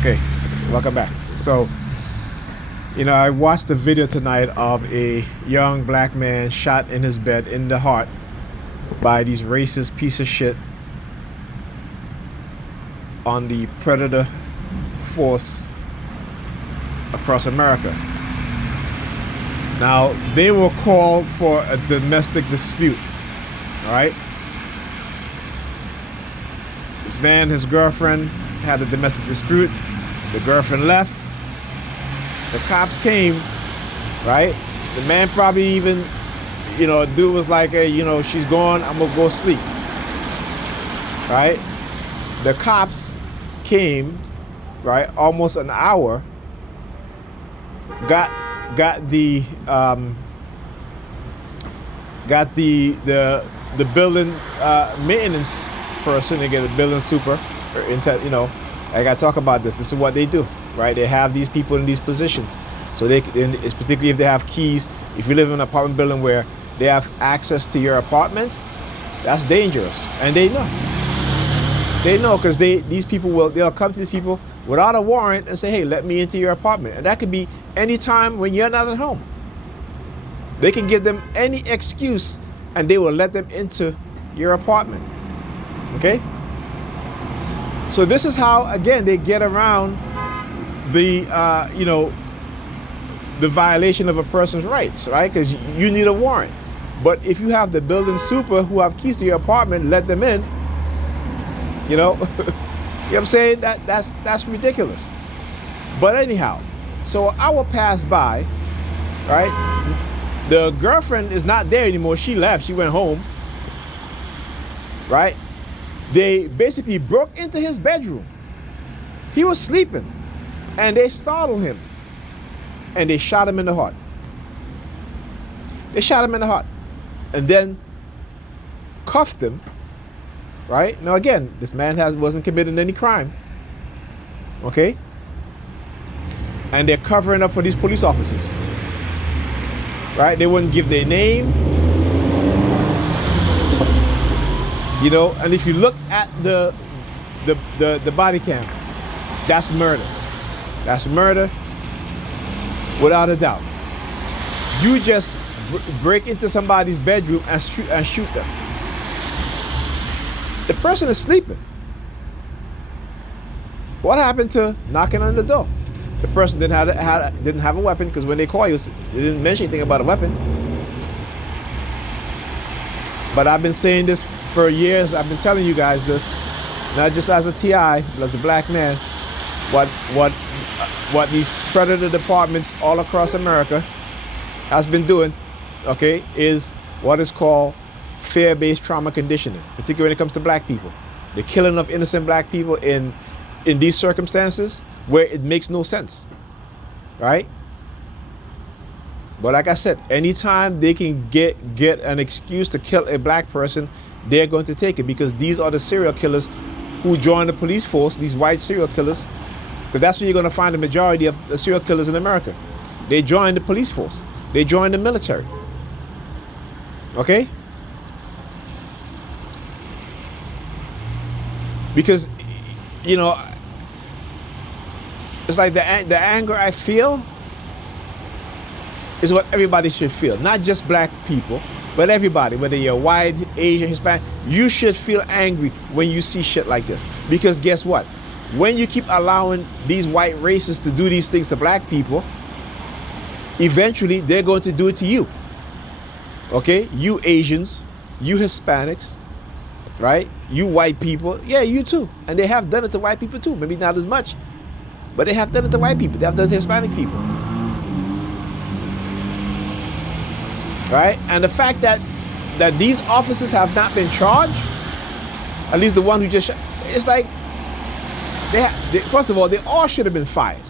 Okay, welcome back. So, I watched the video tonight of a young black man shot in his bed in the heart by these racist piece of shit on the predator force across America. Now, they were called for a domestic dispute, all right? This man, his girlfriend, had a domestic dispute. The girlfriend left. The cops came, right? The man probably even, dude was like, hey, she's gone, I'm gonna go sleep, right? The cops came, right? Almost an hour. Got the building maintenance person. They get a building super, or I gotta talk about this. This is what they do, right? They have these people in these positions, so it's particularly if they have keys. If you live in an apartment building where they have access to your apartment, that's dangerous, and they know. They know because these people they'll come to these people without a warrant and say, hey, let me into your apartment, and that could be any time when you're not at home. They can give them any excuse, and they will let them into your apartment. Okay. So this is how, again, they get around the the violation of a person's rights, right? Because you need a warrant. But if you have the building super who have keys to your apartment, let them in. You know what I'm saying? That's ridiculous. But anyhow, so an hour passed by, right? The girlfriend is not there anymore. She left. She went home, right? They basically broke into his bedroom. He was sleeping, and they startled him, and they shot him in the heart. They shot him in the heart, and then cuffed him, right? Now again, this man wasn't committing any crime, okay? And they're covering up for these police officers, right? They wouldn't give their name. And if you look at the body cam, that's murder. That's murder, without a doubt. You just break into somebody's bedroom and shoot them. The person is sleeping. What happened to knocking on the door? The person didn't have a weapon, because when they call you, they didn't mention anything about a weapon. But I've been saying this for years. I've been telling you guys this, not just as a TI, but as a black man. What these predator departments all across America has been doing, okay, is what is called fear-based trauma conditioning, particularly when it comes to black people. The killing of innocent black people in these circumstances where it makes no sense, right? But like I said, anytime they can get an excuse to kill a black person, they're going to take it, because these are the serial killers who join the police force, these white serial killers, because that's where you're going to find the majority of the serial killers in America. They join the police force. They join the military. Okay? Because, it's like the anger I feel is what everybody should feel. Not just black people, but everybody, whether you're white, Asian, Hispanic, you should feel angry when you see shit like this. Because guess what? When you keep allowing these white racists to do these things to black people, eventually they're going to do it to you. Okay? You Asians, you Hispanics, right? You white people, yeah, you too. And they have done it to white people too. Maybe not as much, but they have done it to white people. They have done it to Hispanic people. Right? And the fact that these officers have not been charged, at least the one who just shot, it's like, first of all, they all should have been fired.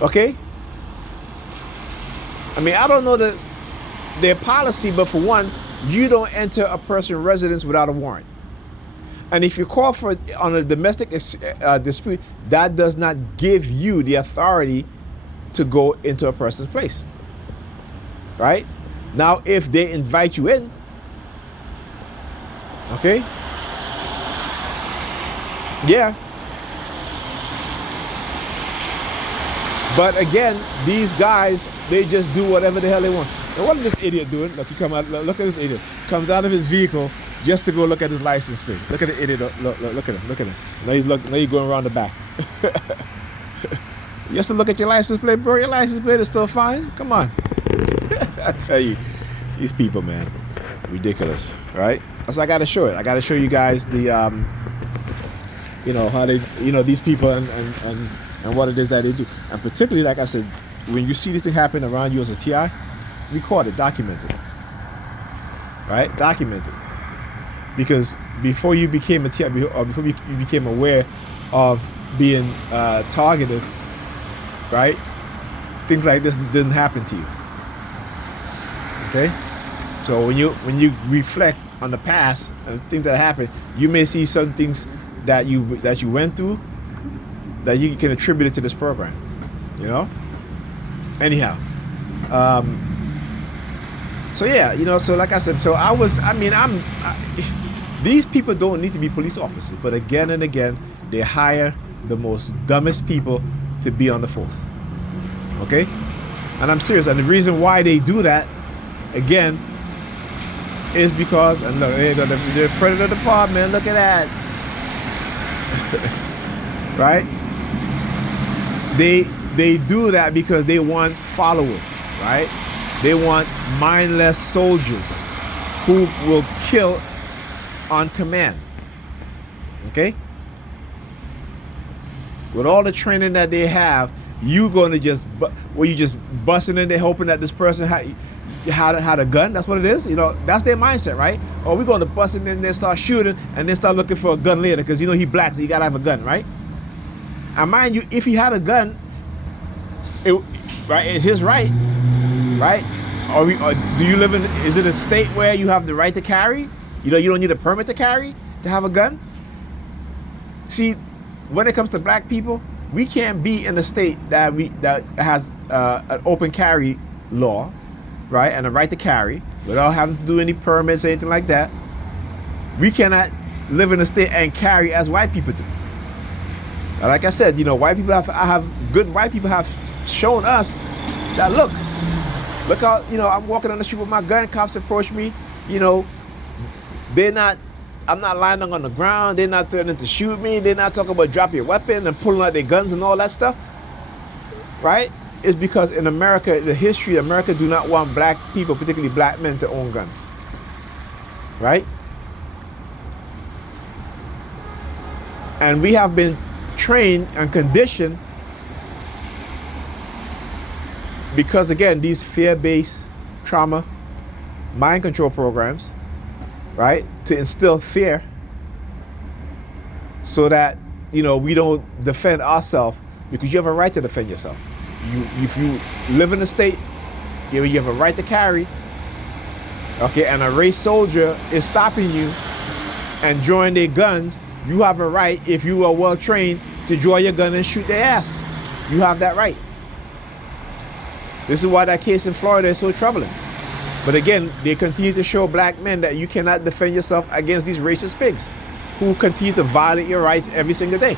Okay? I mean, I don't know their policy, but for one, you don't enter a person's residence without a warrant. And if you call on a domestic dispute, that does not give you the authority to go into a person's place. Right? Now, if they invite you in, okay? Yeah. But again, these guys, they just do whatever the hell they want. And what is this idiot doing? Look, he come out. Look at this idiot. Comes out of his vehicle just to go look at his license plate. Look at the idiot. Look at him. Look at him. Now he's going around the back. Just to look at your license plate, bro. Your license plate is still fine. Come on. I tell you, these people, man, ridiculous, right? So I got to show it. I got to show you guys the, how they, these people and what it is that they do. And particularly, like I said, when you see this thing happen around you as a TI, record it, document it, right? Document it. Because before you became a TI, or before you became aware of being targeted, right? Things like this didn't happen to you. Okay? So when you reflect on the past and things that happened, you may see some things that you went through that you can attribute it to this program. Anyhow. So yeah, so like I said, these people don't need to be police officers, but again and again, they hire the most dumbest people to be on the force. Okay? And I'm serious. And the reason why they do that, again, is because, and look, here you go, the Predator Department, look at that. Right? They do that because they want followers, right? They want mindless soldiers who will kill on command. Okay? With all the training that they have, you just busting in there hoping that this person had a gun. That's what it is. That's their mindset, right? Or we're going to bust in there, start shooting, and then start looking for a gun later because he black, so you gotta have a gun, right? And mind you, if he had a gun, it's his right, right? Or do you live in? Is it a state where you have the right to carry? You don't need a permit to carry to have a gun. See, when it comes to black people, we can't be in a state that has an open carry law, right, and a right to carry without having to do any permits or anything like that. We cannot live in a state and carry as white people do. And like I said, white people good white people have shown us that look how I'm walking on the street with my gun, cops approach me, I'm not lying on the ground. They're not threatening to shoot me. They're not talking about drop your weapon and pulling out their guns and all that stuff. Right? It's because in America, the history of America do not want black people, particularly black men, to own guns. Right? And we have been trained and conditioned because, again, these fear-based trauma, mind control programs, right, to instill fear so that, we don't defend ourselves, because you have a right to defend yourself. If you live in a state, you have a right to carry, okay, and a race soldier is stopping you and drawing their guns, you have a right, if you are well trained, to draw your gun and shoot their ass. You have that right. This is why that case in Florida is so troubling. But again, they continue to show black men that you cannot defend yourself against these racist pigs who continue to violate your rights every single day.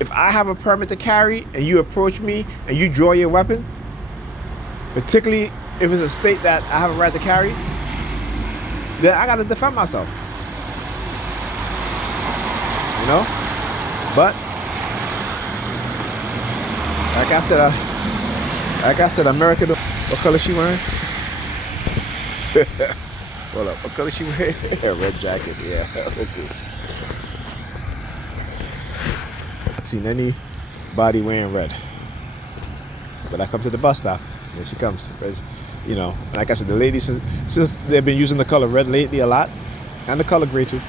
If I have a permit to carry and you approach me and you draw your weapon, particularly if it's a state that I have a right to carry, then I got to defend myself. But like I said, America. What color she wearing? Hold up. What color she wearing? Red jacket. Yeah. Okay. I've seen anybody wearing red. But I come to the bus stop. There she comes. Like I said, the ladies, since they've been using the color red lately a lot, and the color gray too.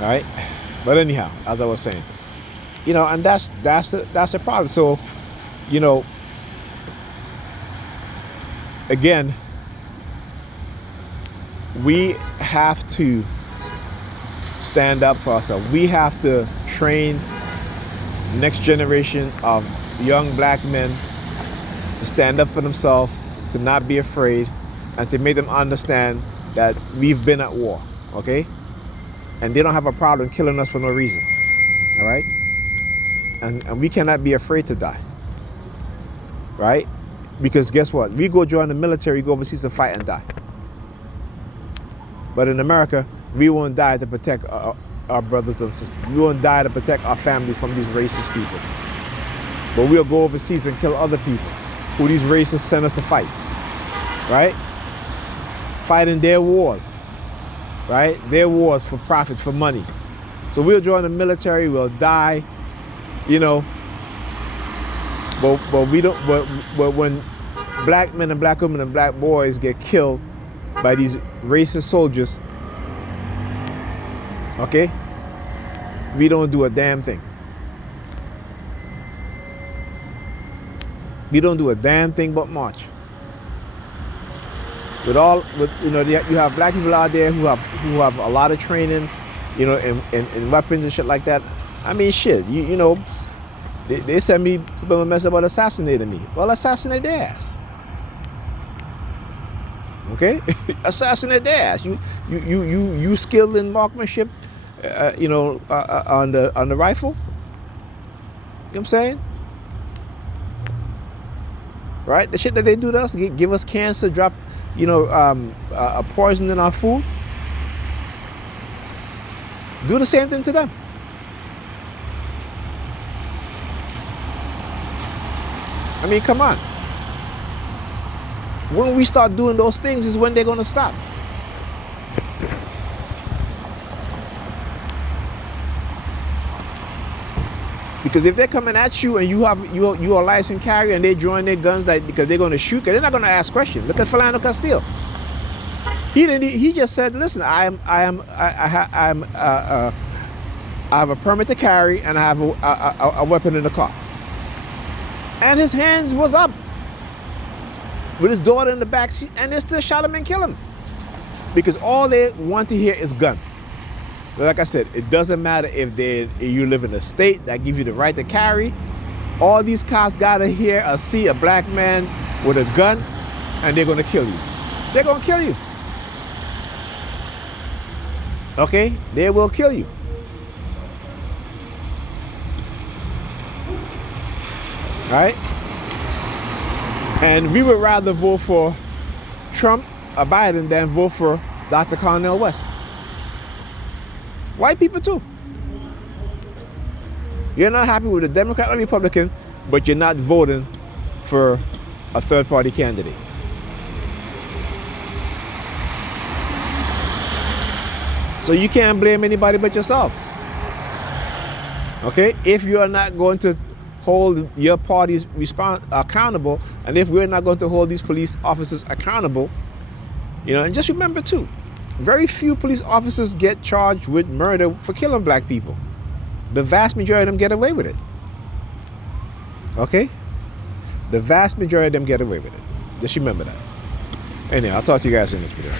All right. But anyhow, as I was saying, and that's a problem. So, again, we have to stand up for ourselves. We have to train the next generation of young black men to stand up for themselves, to not be afraid, and to make them understand that we've been at war, okay? And they don't have a problem killing us for no reason, all right? and we cannot be afraid to die, right? Because guess what? We go join the military, go overseas to fight and die. But in America, we won't die to protect our brothers and sisters. We won't die to protect our families from these racist people. But we'll go overseas and kill other people who these racists send us to fight, right? Fighting their wars, right? Their wars for profit, for money. So we'll join the military, we'll die, you know. But we don't. But when black men and black women and black boys get killed by these racist soldiers, okay, we don't do a damn thing. We don't do a damn thing but march. You know, you have black people out there who have a lot of training, you know, in weapons and shit like that. I mean, shit, you know, they sent me some mess about assassinating me. Well, assassinate their ass. Okay, assassinate their ass. You skilled in marksmanship, you know, on the rifle. You know what I'm saying? Right, the shit that they do to us, give us cancer, drop, you know, a poison in our food. Do the same thing to them. I mean, come on. When we start doing those things is when they're gonna stop. Because if they're coming at you and you are a licensed carrier and they drawing their guns because they're gonna shoot, they're not gonna ask questions. Look at Philando Castile. He just said, listen, I have a permit to carry and I have a weapon in the car. And his hands was up with his daughter in the back seat, and they still shot him and kill him. Because all they want to hear is gun. Like I said, it doesn't matter if you live in a state that gives you the right to carry. All these cops gotta hear or see a black man with a gun, and they're gonna kill you. They're gonna kill you. Okay? They will kill you. All right? And we would rather vote for Trump or Biden than vote for Dr. Cornel West. White people too. You're not happy with a Democrat or Republican, but you're not voting for a third-party candidate. So you can't blame anybody but yourself. Okay? If you are not going to hold your parties accountable, and if we're not going to hold these police officers accountable, you know, and just remember too, very few police officers get charged with murder for killing black people. The vast majority of them get away with it. Okay? The vast majority of them get away with it. Just remember that. Anyway, I'll talk to you guys in this video.